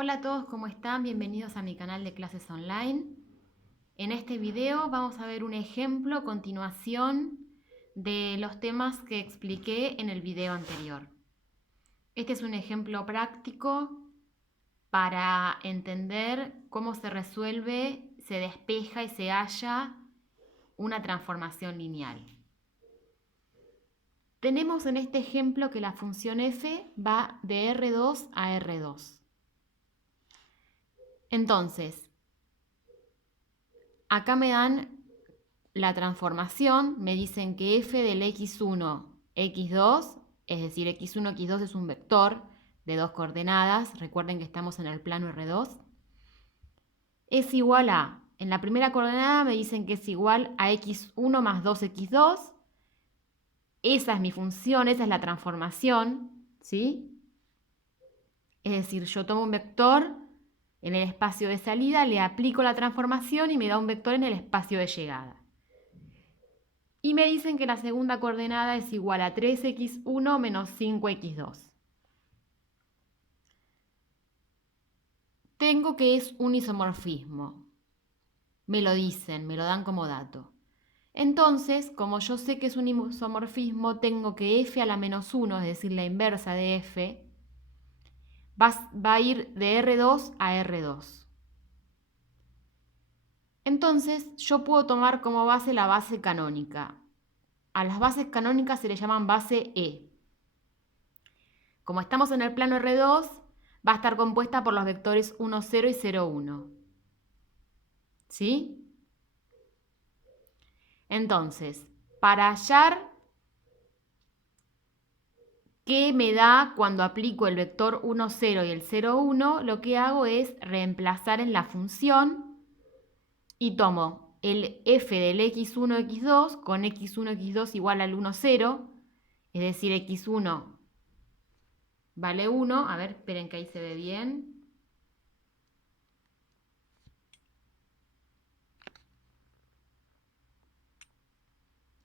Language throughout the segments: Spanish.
Hola a todos, ¿cómo están? Bienvenidos a mi canal de clases online. En este video vamos a ver un ejemplo a continuación de los temas que expliqué en el video anterior. Este es un ejemplo práctico para entender cómo se resuelve, se despeja y se halla una transformación lineal. Tenemos en este ejemplo que la función f va de R2 a R2. Entonces, acá me dan la transformación, me dicen que f del x1, x2, es decir, x1, x2 es un vector de dos coordenadas, recuerden que estamos en el plano R2, es igual a, en la primera coordenada me dicen que es igual a x1 más 2x2, esa es mi función, esa es la transformación, ¿sí? Es decir, yo tomo un vector en el espacio de salida, le aplico la transformación y me da un vector en el espacio de llegada. Y me dicen que la segunda coordenada es igual a 3x1 menos 5x2. Tengo que es un isomorfismo. Me lo dicen, me lo dan como dato. Entonces, como yo sé que es un isomorfismo, tengo que f a la menos 1, es decir, la inversa de f, va a ir de R2 a R2. Entonces, yo puedo tomar como base la base canónica. A las bases canónicas se le llaman base E. Como estamos en el plano R2, va a estar compuesta por los vectores 1, 0 y 0, 1. ¿Sí? Entonces, para hallar qué me da cuando aplico el vector 1, 0 y el 0, 1, lo que hago es reemplazar en la función y tomo el f del x1, x2 con x1, x2 igual al 1, 0, es decir, x1 vale 1. A ver, esperen que ahí se ve bien.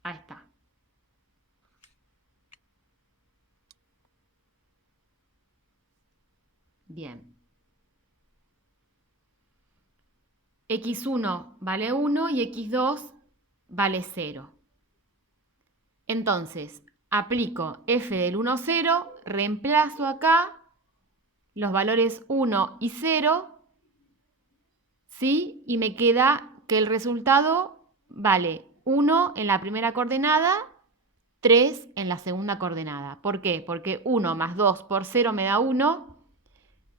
Ahí está. Bien. x1 vale 1 y x2 vale 0. Entonces, aplico f del 1, 0, reemplazo acá los valores 1 y 0, ¿sí? Y me queda que el resultado vale 1 en la primera coordenada, 3 en la segunda coordenada. ¿Por qué? Porque 1 más 2 por 0 me da 1,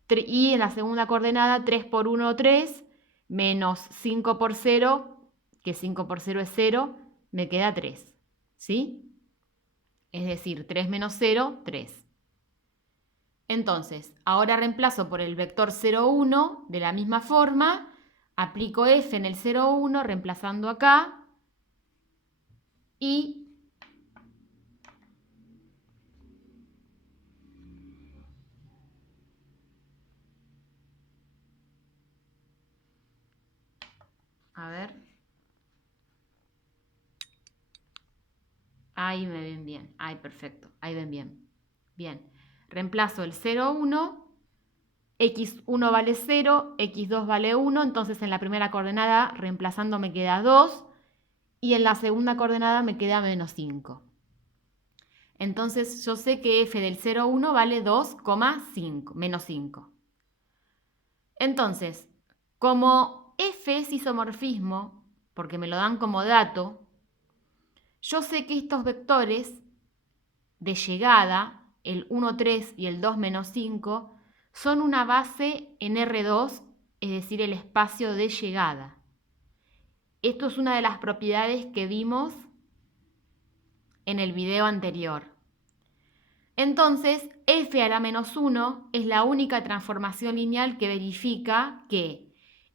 y en la segunda coordenada 3 por 1, 3, menos 5 por 0, que 5 por 0 es 0, me queda 3, ¿sí? Es decir, 3 menos 0, 3. Entonces, ahora reemplazo por el vector 0, 1, de la misma forma, aplico f en el 0, 1, reemplazando acá, y a ver, ahí me ven bien, ahí perfecto, ahí ven bien. Bien, reemplazo el 0, 1, x1 vale 0, x2 vale 1, entonces en la primera coordenada reemplazando me queda 2 y en la segunda coordenada me queda menos 5. Entonces yo sé que f del 0, 1 vale 2,5, menos 5. Entonces, como f es isomorfismo, porque me lo dan como dato, yo sé que estos vectores de llegada, el 1, 3 y el 2, menos 5, son una base en R2, es decir, el espacio de llegada. Esto es una de las propiedades que vimos en el video anterior. Entonces, f a la menos 1 es la única transformación lineal que verifica que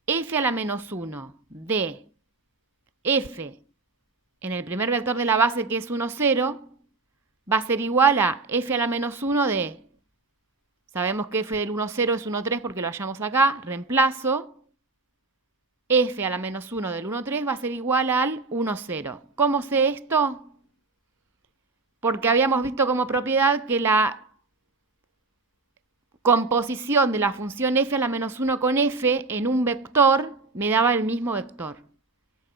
f a la menos 1 de f en el primer vector de la base, que es 1, 0, va a ser igual a f a la menos 1 de, sabemos que f del 1, 0 es 1, 3 porque lo hallamos acá, reemplazo, f a la menos 1 del 1, 3 va a ser igual al 1, 0. ¿Cómo sé esto? Porque habíamos visto como propiedad que composición de la función f a la menos 1 con f en un vector me daba el mismo vector.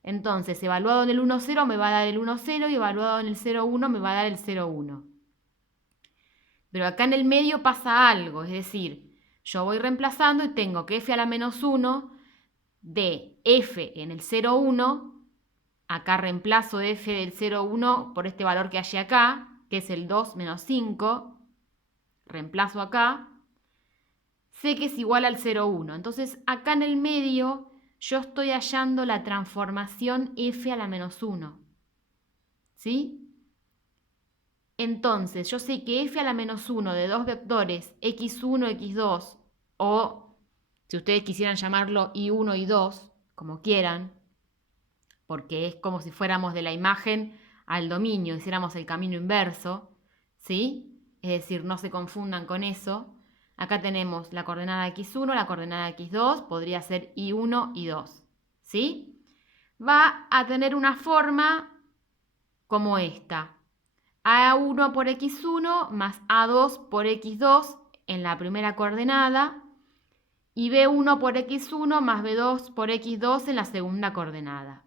Entonces, evaluado en el 1, 0 me va a dar el 1, 0 y evaluado en el 0, 1 me va a dar el 0, 1. Pero acá en el medio pasa algo, es decir, yo voy reemplazando y tengo que f a la menos 1 de f en el 0, 1, acá reemplazo f del 0, 1 por este valor que hay acá, que es el 2 menos 5, reemplazo acá, sé que es igual al 0, 1. Entonces acá en el medio yo estoy hallando la transformación f a la menos 1. ¿Sí? Entonces yo sé que f a la menos 1 de dos vectores x1, x2, o si ustedes quisieran llamarlo y1, y2, como quieran, porque es como si fuéramos de la imagen al dominio, hiciéramos el camino inverso, ¿sí? Es decir, no se confundan con eso. Acá tenemos la coordenada x1, la coordenada x2, podría ser y1, y2, ¿sí? Va a tener una forma como esta. A1 por x1 más A2 por x2 en la primera coordenada y B1 por x1 más B2 por x2 en la segunda coordenada.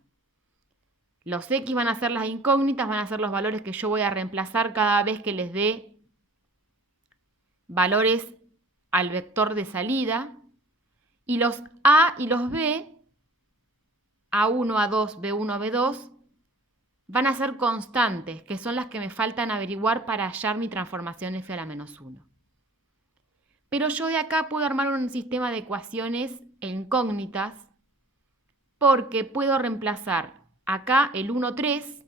Los x van a ser las incógnitas, van a ser los valores que yo voy a reemplazar cada vez que les dé valores al vector de salida. Y los a y los b, A1, A2, B1, B2, van a ser constantes, que son las que me faltan averiguar para hallar mi transformación f a la menos 1. Pero yo de acá puedo armar un sistema de ecuaciones e incógnitas porque puedo reemplazar acá el 1, 3,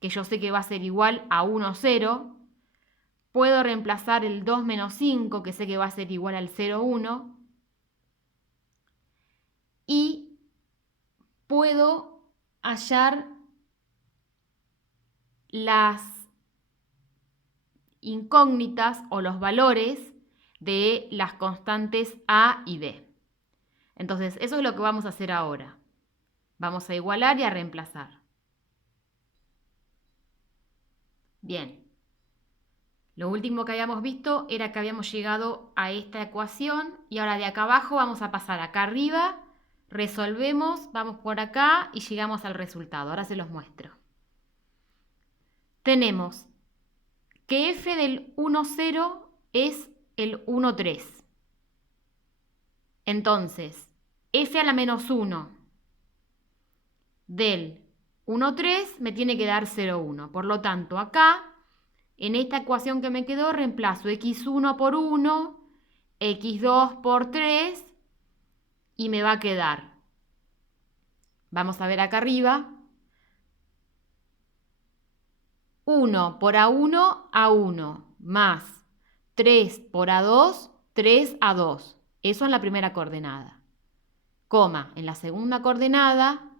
que yo sé que va a ser igual a 1, 0. Puedo reemplazar el 2 menos 5, que sé que va a ser igual al 0, 1. Y puedo hallar las incógnitas o los valores de las constantes a y b. Entonces, eso es lo que vamos a hacer ahora. Vamos a igualar y a reemplazar. Bien. Lo último que habíamos visto era que habíamos llegado a esta ecuación y ahora de acá abajo vamos a pasar acá arriba, resolvemos, vamos por acá y llegamos al resultado. Ahora se los muestro. Tenemos que f del 1, 0 es el 1, 3. Entonces, f a la menos 1 del 1, 3 me tiene que dar 0, 1. Por lo tanto, acá, en esta ecuación que me quedó, reemplazo x1 por 1, x2 por 3 y me va a quedar. Vamos a ver acá arriba. 1 por A1, A1, más 3 por A2, 3 A2. Eso en la primera coordenada. Coma, en la segunda coordenada,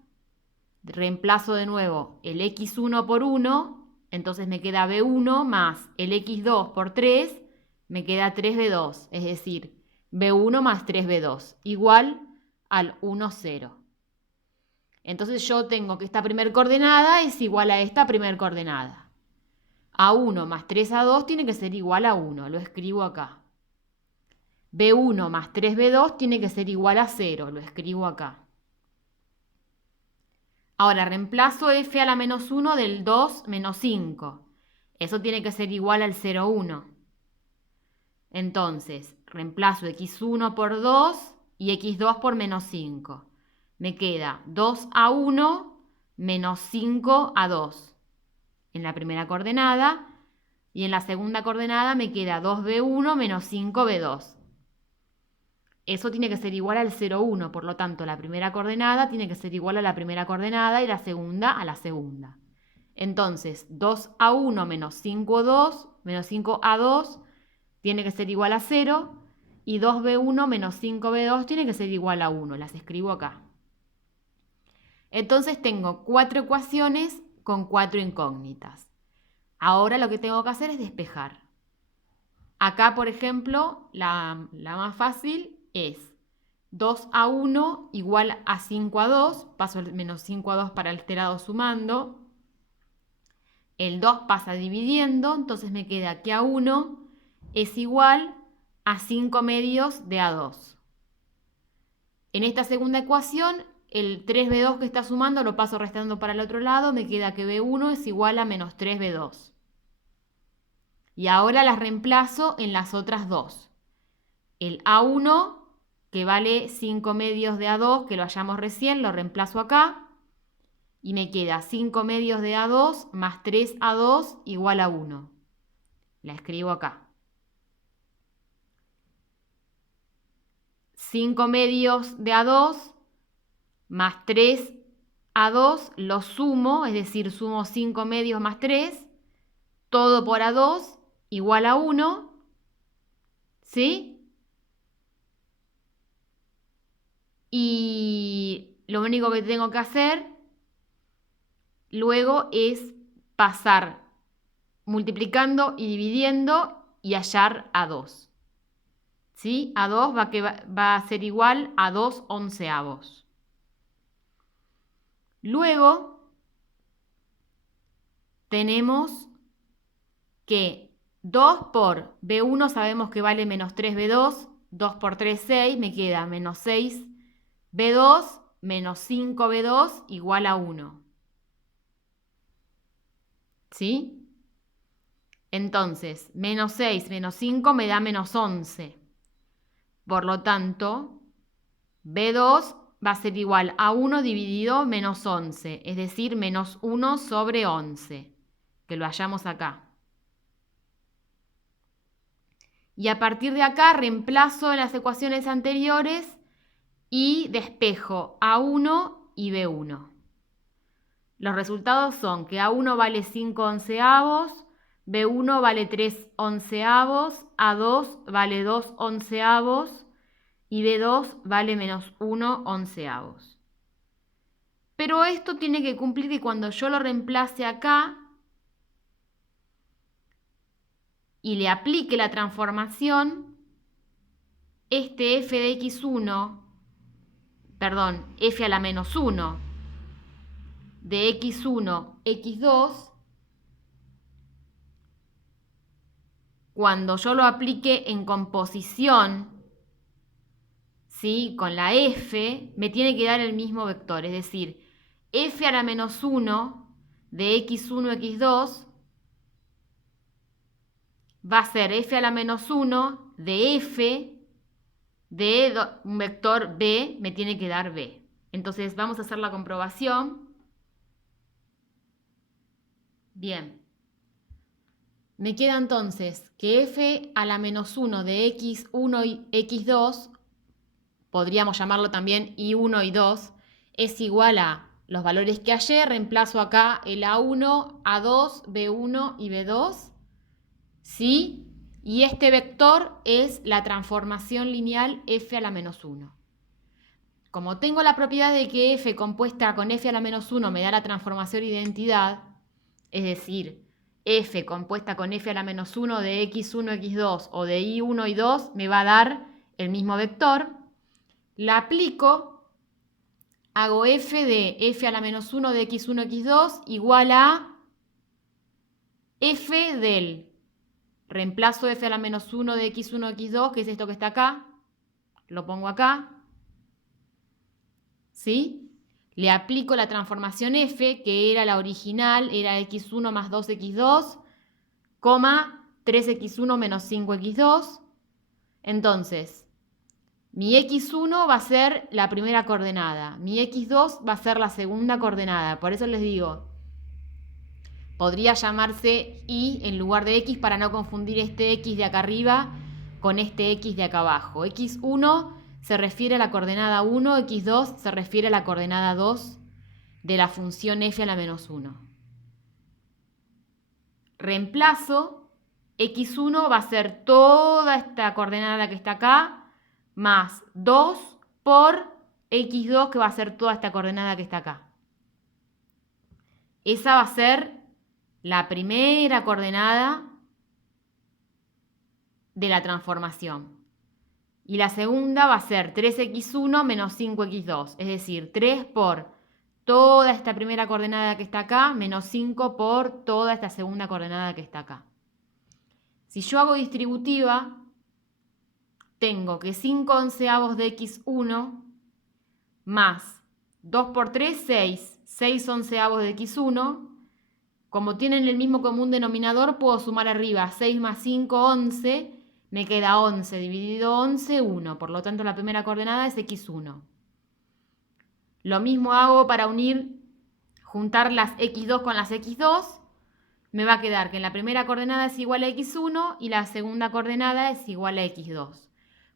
reemplazo de nuevo el x1 por 1, entonces me queda B1 más el x2 por 3, me queda 3B2, es decir, B1 más 3B2, igual al 1, 0. Entonces yo tengo que esta primera coordenada es igual a esta primera coordenada. A1 más 3A2 tiene que ser igual a 1, lo escribo acá. B1 más 3B2 tiene que ser igual a 0, lo escribo acá. Ahora reemplazo f a la menos 1 del 2 menos 5. Eso tiene que ser igual al 0, 1. Entonces, reemplazo x1 por 2 y x2 por menos 5. Me queda 2A1 menos 5A2 en la primera coordenada y en la segunda coordenada me queda 2B1 menos 5B2. Eso tiene que ser igual al 0, 1, por lo tanto la primera coordenada tiene que ser igual a la primera coordenada y la segunda a la segunda. Entonces 2A1 menos 5A2 tiene que ser igual a 0 y 2B1 menos 5B2 tiene que ser igual a 1. Las escribo acá. Entonces tengo 4 ecuaciones con 4 incógnitas. Ahora lo que tengo que hacer es despejar. Acá, por ejemplo, la más fácil es 2A1 igual a 5A2. Paso el menos 5A2 para este lado sumando. El 2 pasa dividiendo, entonces me queda que A1 es igual a 5 medios de A2. En esta segunda ecuación, el 3B2 que está sumando lo paso restando para el otro lado, me queda que B1 es igual a menos 3B2. Y ahora las reemplazo en las otras dos. El A1, que vale 5 medios de A2, que lo hallamos recién, lo reemplazo acá. Y me queda 5 medios de A2 más 3A2 igual a 1. La escribo acá. 5 medios de A2 más 3A2 lo sumo, es decir, sumo 5 medios más 3, todo por A2 igual a 1, ¿sí? Y lo único que tengo que hacer luego es pasar multiplicando y dividiendo y hallar A2. ¿Sí? A2 va a ser igual a 2 onceavos. Luego tenemos que 2 por B1 sabemos que vale menos 3B2, 2 por 3, 6, me queda menos 6B2 menos 5B2 igual a 1. ¿Sí? Entonces, menos 6 menos 5 me da menos 11. Por lo tanto, B2 va a ser igual a 1 dividido menos 11, es decir, menos 1 sobre 11, que lo hallamos acá. Y a partir de acá reemplazo en las ecuaciones anteriores y despejo A1 y B1. Los resultados son que A1 vale 5 onceavos, B1 vale 3 onceavos, A2 vale 2 onceavos y B2 vale menos 1 onceavos. Pero esto tiene que cumplir que cuando yo lo reemplace acá y le aplique la transformación, este f de x1, perdón, f a la menos 1 de x1, x2, cuando yo lo aplique en composición, ¿sí? Con la f, me tiene que dar el mismo vector, es decir, f a la menos 1 de x1, x2 va a ser f a la menos 1 de f de un vector b, me tiene que dar b. Entonces vamos a hacer la comprobación. Bien. Me queda entonces que f a la menos 1 de x1 y x2, podríamos llamarlo también y1 y 2, es igual a los valores que hallé, reemplazo acá el a1, a2, b1 y b2, ¿sí? Y este vector es la transformación lineal f a la menos 1. Como tengo la propiedad de que f compuesta con f a la menos 1 me da la transformación identidad, es decir, f compuesta con f a la menos 1 de x1, x2 o de y1 y 2 me va a dar el mismo vector, la aplico, hago f de f a la menos 1 de x1, x2 igual a f del reemplazo f a la menos 1 de x1, x2, que es esto que está acá, lo pongo acá, ¿sí? Le aplico la transformación f, que era la original, era x1 más 2x2, 3x1 menos 5x2. Entonces, mi x1 va a ser la primera coordenada, mi x2 va a ser la segunda coordenada. Por eso les digo, podría llamarse y en lugar de x para no confundir este x de acá arriba con este x de acá abajo. x1 se refiere a la coordenada 1, x2 se refiere a la coordenada 2 de la función f a la menos 1. Reemplazo, x1 va a ser toda esta coordenada que está acá, más 2 por x2, que va a ser toda esta coordenada que está acá. Esa va a ser la primera coordenada de la transformación. Y la segunda va a ser 3x1 menos 5x2, es decir, 3 por toda esta primera coordenada que está acá, menos 5 por toda esta segunda coordenada que está acá. Si yo hago distributiva, tengo que 5/11 de x1 más 2 por 3, 6. 6/11 de x1. Como tienen el mismo común denominador, puedo sumar arriba 6 más 5, 11. Me queda 11 dividido 11, 1. Por lo tanto, la primera coordenada es x1. Lo mismo hago para juntar las x2 con las x2. Me va a quedar que la primera coordenada es igual a x1 y la segunda coordenada es igual a x2.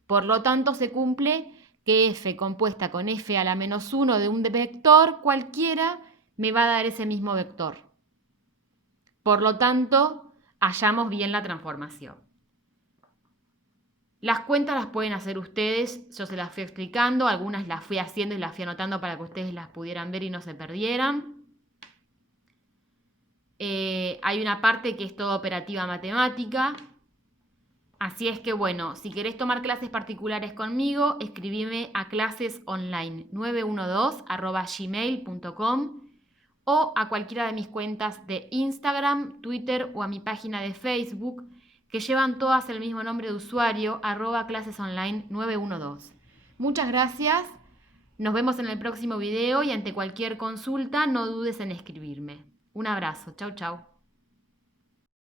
Por lo tanto, se cumple que f compuesta con f a la menos 1 de un vector cualquiera me va a dar ese mismo vector. Por lo tanto, hallamos bien la transformación. Las cuentas las pueden hacer ustedes, yo se las fui explicando, algunas las fui haciendo y las fui anotando para que ustedes las pudieran ver y no se perdieran. Hay una parte que es toda operativa matemática. Así es que bueno, si querés tomar clases particulares conmigo, escribime a clasesonline912@gmail.com o a cualquiera de mis cuentas de Instagram, Twitter o a mi página de Facebook, que llevan todas el mismo nombre de usuario, @clasesonline912. Muchas gracias, nos vemos en el próximo video y ante cualquier consulta no dudes en escribirme. Un abrazo, chau chau.